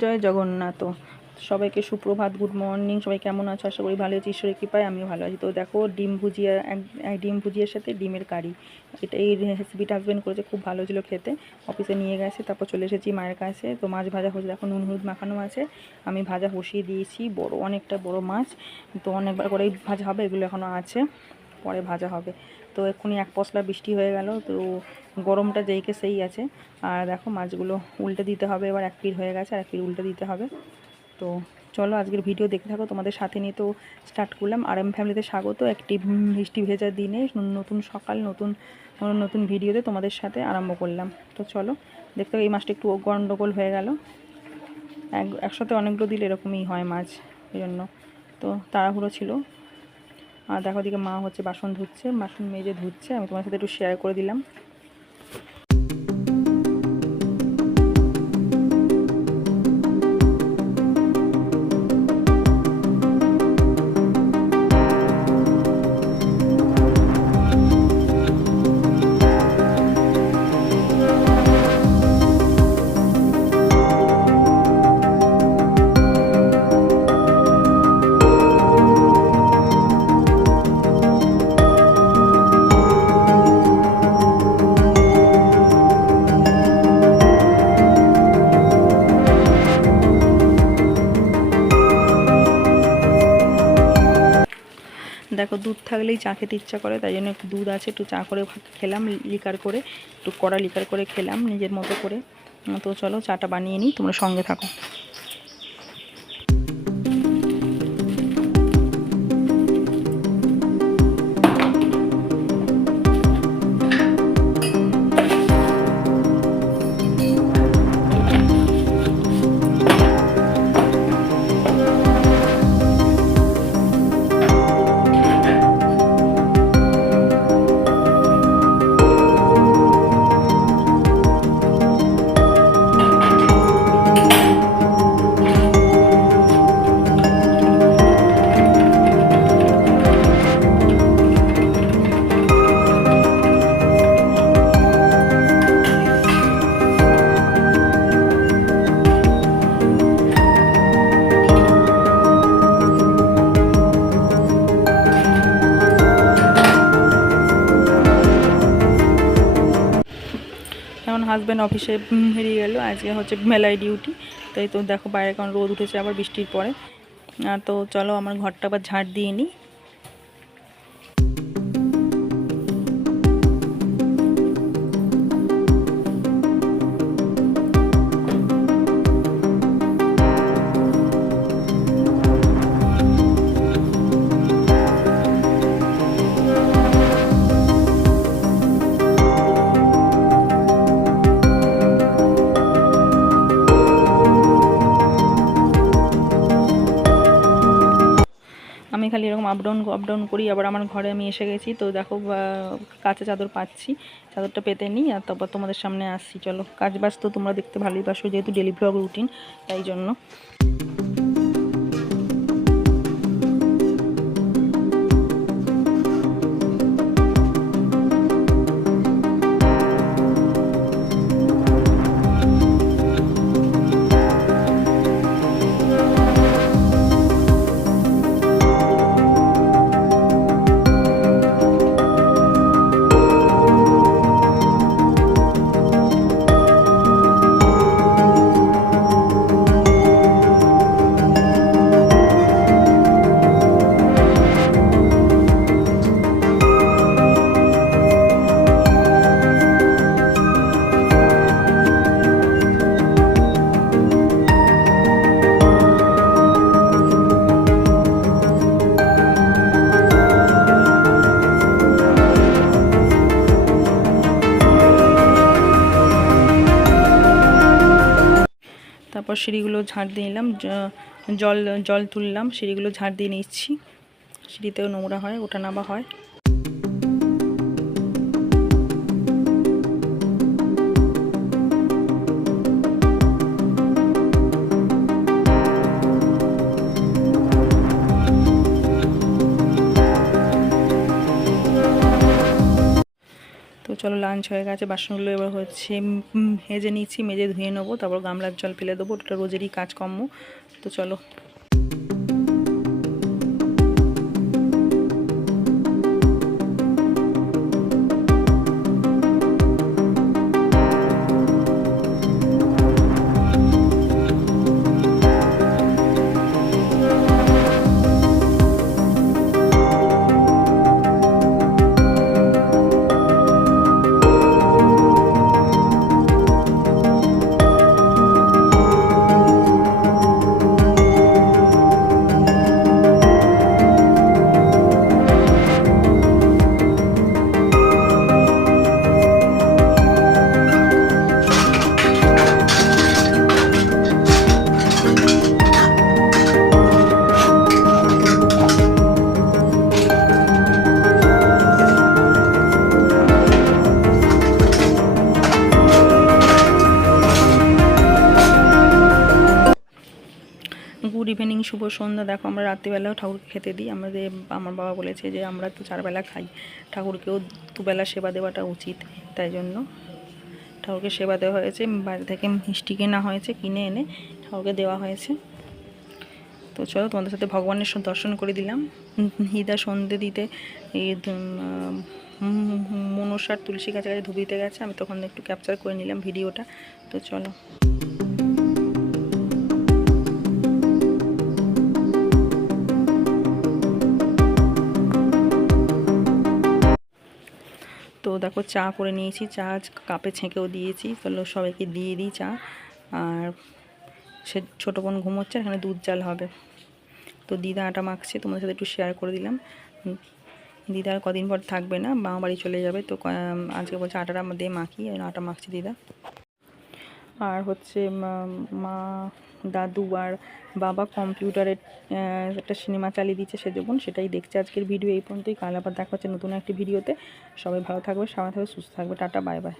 জয় জগন্নাথ। সবাইকে সুপ্রভাত, good morning. সবাই কেমন আছো? আশা করি ভালো আছি, ঈশ্বরের কৃপায় আমিও ভালো আছি। তো দেখো ডিম ভুজিয়া, ডিম ভুজিয়ার সাথে ডিমের কারি, এই রেসিপিটা হাজব্যান্ড করেছে, খুব ভালো ছিল খেতে। অফিসে নিয়ে গেছে, তারপর চলে এসেছি মায়ের কাছে। তো মাছ ভাজা হচ্ছে, দেখো নুন হলুদ মাখানো আছে, আমি ভাজা বসিয়ে দিয়েছি। অনেকটা বড় মাছ, তো অনেকবার করেই ভাজা হবে, এগুলো এখনও আছে, পরে ভাজা হবে। তো এক্ষুনি এক পশলা বৃষ্টি হয়ে গেল, তো গরমটা যেইকে সেই আছে। আর দেখো মাছগুলো উল্টে দিতে হবে, এবার এক পিঠ হয়ে গেছে আর এক পিঠ উল্টে দিতে হবে। তো চলো আজকের ভিডিও দেখতে থাকো, তোমাদের সাথে নিয়ে তো স্টার্ট করলাম। RM ফ্যামিলিতে স্বাগত। একটি বৃষ্টি ভেজা দিনে নতুন সকাল, নতুন নতুন ভিডিওতে তোমাদের সাথে আরম্ভ করলাম। তো চলো দেখতে হবে। এই মাছটা একটু গন্ডগোল হয়ে গেল, একসাথে অনেকগুলো দিলে এরকমই হয় মাছ, এই জন্য তো তাড়াহুড়ো ছিল। আর দেখো দিকে মা হচ্ছে বাসন ধুচ্ছে, বাসন মেজে ধুচ্ছে, আমি তোমার সাথে একটু শেয়ার করে দিলাম। দেখো দুধ থাকলেই চা খেতে ইচ্ছা করে, তাই জন্য একটু দুধ আছে, একটু চা করে খেলাম, লিকার করে, একটু কড়া লিকার করে খেলাম নিজের মতো করে। তো চলো চাটা বানিয়ে নিই, তোমরা সঙ্গে থাকো। এখন হাজব্যান্ড অফিসে বেরিয়ে গেল, আজকে হচ্ছে মেলায় ডিউটি। তাই তো দেখো বাইরে কারণ রোদ উঠেছে আবার বৃষ্টির পরে। তো চলো আমার ঘরটা আবার ঝাড় দিয়ে নিই। আমি খালি এরকম আপ ডাউন করি, আবার আমার ঘরে আমি এসে গেছি। তো দেখো কাঁচা চাদর পাচ্ছি, চাদরটা পেতে নিই আর তারপর তোমাদের সামনে আসছি। চলো কাজ বাজ তো তোমরা দেখতে ভালোই বাসো, যেহেতু ডেলি ব্লগ রুটিন, তাই জন্য। তারপর সিঁড়িগুলো ঝাড় দিয়ে নিলাম, জল তুললাম, সিঁড়িগুলো ঝাড় দিয়ে নিচ্ছি। সিঁড়িতেও নোংরা হয়, ওঠা নামা হয়। তো চলো লাঞ্চ হয়ে গেছে, বাসনগুলো এবার হচ্ছে মেজে নিচ্ছি, মেজে ধুয়ে নেবো, তারপর গামলার জল ফেলে দেবো, ওটা রোজেরই কাজকর্ম। তো চলো। গুড ইভিনিং, শুভ সন্ধ্যা। দেখো আমরা রাত্রিবেলাও ঠাকুরকে খেতে দিই। আমার বাবা বলেছে যে আমরা তো 4 বেলা খাই, ঠাকুরকেও 2 বেলা সেবা দেওয়াটা উচিত, তাই জন্য ঠাকুরকে সেবা দেওয়া হয়েছে। বাইরে থেকে মিষ্টি কেনা হয়েছে, কিনে এনে ঠাকুরকে দেওয়া হয়েছে। তো চলো তোমাদের সাথে ভগবানের দর্শন করে দিলাম। হিদা সন্ধে দিতে এই মনসার তুলসী গাছে ধুপ দিতে গেছে, আমি তখন একটু ক্যাপচার করে নিলাম ভিডিওটা। তো চলো। তো দেখো চা করে নিয়েছি, চা কাপে ছেঁকেও দিয়েছি। চলো সবাইকে দিয়ে দিই চা। আর সে ছোটো বোন ঘুমোচ্ছে, এখানে দুধ জাল হবে। তো দিদা আটা মাখছে, তোমাদের সাথে একটু শেয়ার করে দিলাম। দিদা আর কদিন পর থাকবে না, মামা বাড়ি চলে যাবে। তো আজকে বলছে আটাটা দিয়ে মাখি, আটা মাখছি দিদা। আর হচ্ছে মা, দাদু আর বাবা কম্পিউটারে একটা সিনেমা চালিয়ে দিচ্ছে সেজবন, সেটাই দেখছে। আজকের ভিডিও এই পর্যন্তই, কাল আবার দেখা হচ্ছে নতুন একটি ভিডিওতে। সবাই ভালো থাকবে, সাবধানে থাকবে, সুস্থ থাকবে। Tata, bye bye.